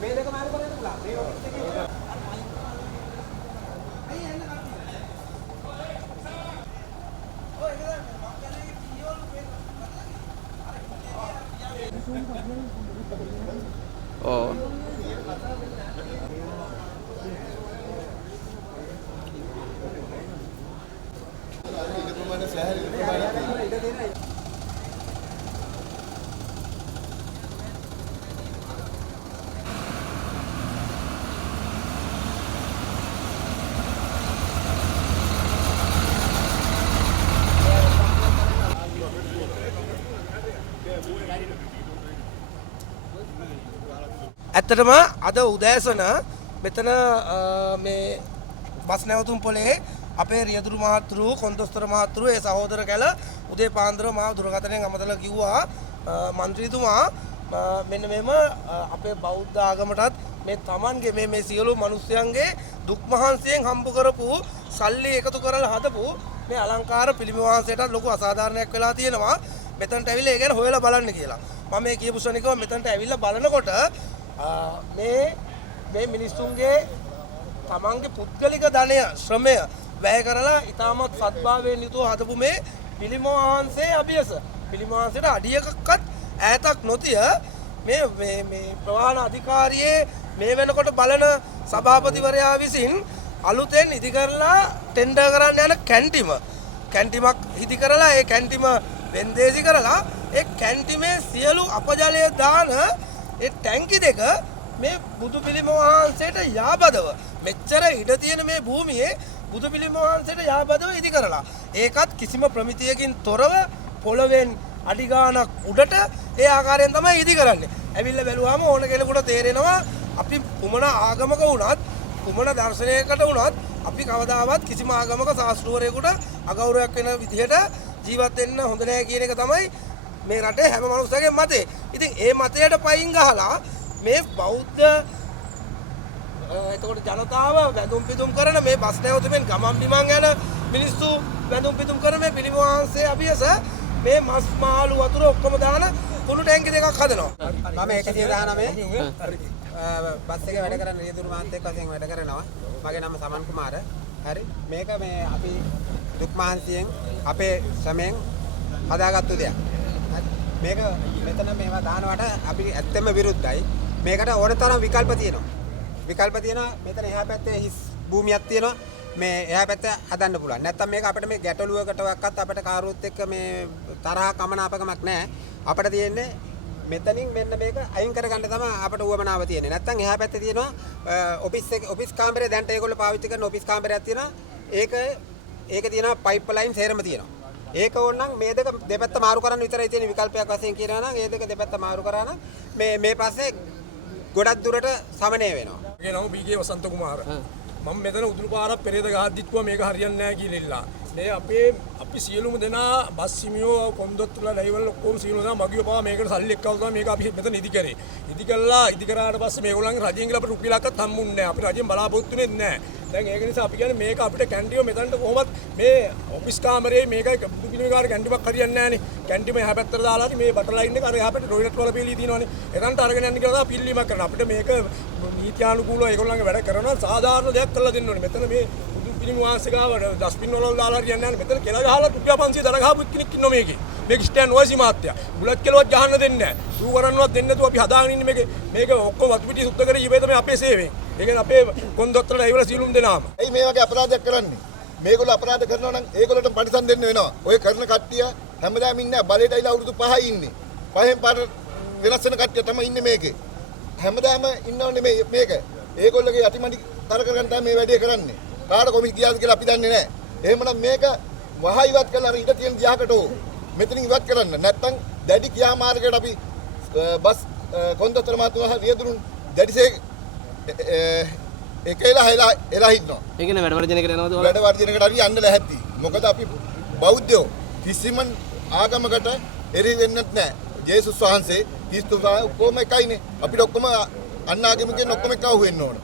මේ දෙක මාරු කරන්න පුළුවන්. මේ ඔෆිස් එකේ Oh. ඇත්තටම අද උදෑසන මෙතන මේ බස් නැවතුම් පොලේ අපේ රියදුරු මහත්තුරු කොන්දොස්තර මහත්තුරු ඒ සහෝදර කැල උදේ පාන්දර මාව දුරකථනයෙන් අමතලා කිව්වා മന്ത്രിතුමා මෙන්න මෙහෙම අපේ බෞද්ධ ආගමටත් මේ Tamanගේ මේ සියලු මිනිස්යන්ගේ දුක් මහන්සියෙන් හම්බ කරපු සල්ලි එකතු කරලා හදපු මේ අලංකාර පිළිම වහන්සේටත් ලොකු අසාධාරණයක් වෙලා තියෙනවා මෙතනට ඇවිල්ලා ඒ ගැන හොයලා බලන්න කියලා මම මේ කියපු ශනිකව මෙතනට ඇවිල්ලා බලනකොට මේ මිනිස්සුන්ගේ තමන්ගේ පුද්ගලික ධනය ශ්‍රමය වැය කරලා ඉතාමත් සත්භාවයෙන් යුතුව හදපු මේ පිළිම වහන්සේ අභියස පිළිම වහන්සේට අඩියකක්වත් ඈතක් නොතිය මේ ප්‍රවාහන අධිකාරියේ මේ වෙනකොට බලන සභාපතිවරයා විසින් අලුතෙන් ඉදි කරලා ටෙන්ඩර් කරන්න යන කැන්ටිමක් ඉදි කරලා ඒ කැන්ටිම වෙන්දේසි කරලා ඒ කැන්ටිමේ සියලු අපජලය දාන ඒ ටැංකි දෙක මේ බුදු පිළිම වහන්සේට යාබදව මෙච්චර ඉඩ තියෙන මේ භූමියේ බුදු පිළිම වහන්සේට යාබදව ඉදි කරලා ඒකත් කිසිම ප්‍රමිතියකින් තොරව පොළවෙන් අඩි ගාණක් උඩට ඒ ආකාරයෙන් තමයි ඉදි කරන්නේ. ඇවිල්ලා බැලුවාම ඕන කෙනෙකුට තේරෙනවා අපි කුමන ආගමක වුණත් කුමන දර්ශනයකට වුණත් අපි කවදාවත් කිසිම ආගමක ශාස්ත්‍රවරයෙකුට අගෞරවයක් වෙන විදිහට ජීවත් වෙන්න හොඳ නැහැ කියන එක තමයි මේ රටේ හැම මනුස්සයෙක්ගේ මතේ. ඉතින් ඒ මතයට පයින් ගහලා මේ බෞද්ධ එතකොට ජනතාව වැඳුම් පිදුම් කරන මේ බස් නැවතුමෙන් ගමන් බිමන් යන මිනිස්සු වැඳුම් පිදුම් කරන මේ පිළිම වහන්සේ අභියස මේ මස් මාළු වතුර ඔක්කොම දාන කුණු ටැංකි දෙකක් හදනවා. මම 119 බස් එකේ වැඩ කරන රියදුරු මහත්තයෙක් වශයෙන් වැඩ කරනවා. මගේ නම සමන් කුමාර. හරි. මේක මේ අපි දුක් මහන්සියෙන් අපේ ශ්‍රමයෙන් හදාගත්තු දෙයක්. මේක මෙතන මේවා දානවට අපි ඇත්තම විරුද්ධයි. මේකට ඕන තරම් විකල්ප තියෙනවා. මෙතන එහා පැත්තේ හිස් භූමියක් තියෙනවා. මේ එහා පැත්ත හදන්න පුළුවන්. නැත්තම් මේක අපිට මේ ගැටලුවකටවත් අපිට කාරුවත් එක්ක මේ තරහ කමනාපකමක් නැහැ. අපිට තියෙන්නේ මෙතනින් මෙන්න මේක අයින් කරගන්න තමයි අපිට උවමනාව තියෙන්නේ. නැත්තම් එහා පැත්තේ තියෙනවා ඔෆිස් කාමරේ දැන්ට ඒගොල්ලෝ පාවිච්චි කරන ඔෆිස් කාමරයක් තියෙනවා. ඒක තියෙනවා පයිප් ලයින් සේරම තියෙනවා. ඒක ඕනනම් මේ දෙක දෙපැත්ත මාරු කරන්න විතරයි තියෙන විකල්පයක් වශයෙන් කියනවා නම් ඒ දෙක දෙපැත්ත මාරු කරා නම් මේ පස්සේ ගොඩක් දුරට සමනය වෙනවා. මගේ නම බීගේ වසන්ත කුමාර. මම මෙතන උතුරු පාරක් පෙරේද ගහද්දිත්වා මේක හරියන්නේ නැහැ කියලා. මේ අපි සියලුම දෙනා බස් හිමියෝ කොන්දොත්තුලා ලයිවල් ඔක්කොම සියලුම දෙනා මගියෝ පාවා මේකට සල්ලි එක්කවලා තමයි මේක අපි මෙතන ඉදි කරේ. ඉදි කරාට පස්සේ මේගොල්ලන්ගේ රජයෙන් කියලා අපිට රුපියලක්වත් හම්බුන්නේ නැහැ. අපි රජයෙන් බලාපොරොත්තු වෙන්නේ නැහැ. දැන් ඒක නිසා අපි කියන්නේ මේක අපිට කැන්ටිම මෙතනට කොහොමත් මේ ඔෆිස් කාමරේ මේකයි බුදු පිළිමකාර කැන්ටිමක් හරියන්නේ නැහනේ. කැන්ටිම එහා පැත්තට දාලා මේ බටර් ලයින් එක අර එහා පැත්තේ ටොයිලට් වල පීලී තියෙනවානේ. එතනට අරගෙන යන්න කියලා තමයි පිල්ලීමක් කරනවා. අපිට මේක නීත්‍යානුකූලව ඒගොල්ලන්ගේ වැඩ කරනවා සාධාරණ දෙයක් කරලා දෙන්න ඕනේ. මෙතන මේ බුදු පිළිම වාසිකාව ඩස්බින් වල දාලා හරියන්නේ නැහැ. මෙතන කෙල ගහලා රුපියල් 500 දර ගහපු කෙනෙක් ඉන්නවා මේකේ. මේක ස්ටෑන් නොයිසි මාත්‍යා. බුලත් කෙලවත් ගහන්න දෙන්නේ නැහැ. සූ කරන්නවත් දෙන්නේ නැතුව අපි හදාගෙන ඉන්නේ මේක ඔක්කොම වතු පිටි සුද්ධ කරේ ඊවේ තමයි අපේ සේවයෙන්. ඒ කියන්නේ අපේ කොන්දොත්තරලා ඒවල සියලුම දෙනාම. ඇයි මේ වගේ අපරාධයක් කරන්නේ? මේගොල්ලෝ අපරාධ කරනවා නම් ඒගොල්ලන්ට පරිසම් දෙන්න වෙනවා. ඔය කරන කට්ටිය හැමදාම ඉන්නේ බලයට ඇවිල්ලා අවුරුදු 5යි ඉන්නේ. පහෙන් පාට වෙනස් වෙන කට්ටිය තමයි ඉන්නේ මේකේ. හැමදාම ඉන්නවනේ මේක. ඒගොල්ලෝගේ යටිමඩි තර කරගන්න තමයි මේ වැඩේ කරන්නේ. කාට කොහොමද ගියාද කියලා අපි දන්නේ නැහැ. එහෙමනම් මේක වහා ඉවත් කරලා අර ඉඩ තියෙන ජාකට මෙතනින් ඉවත් කරන්න. නැත්තම් දැඩි ක්‍රියාමාර්ගයකට අපි බස් කොන්දොස්තර මහතුමා රියදුරුන් දැඩිසේ ඒකේලා එලා හිටනවා. ඒ කියන්නේ වැඩ වර්ජනයකට යනවද ඔයාලා? වැඩ වර්ජනයකට හරි යන්න ලැහැත්ති. මොකද අපි බෞද්ධයෝ කිසිම ආගමකට එරි වෙන්නත් නැහැ. ජේසුස් වහන්සේ ක්‍රිස්තුස් වහන්සේ ඔක්කොම එකයිනේ. අපිට ඔක්කොම අන්න ආගමකින් ඔක්කොම එකව වෙන්න ඕන.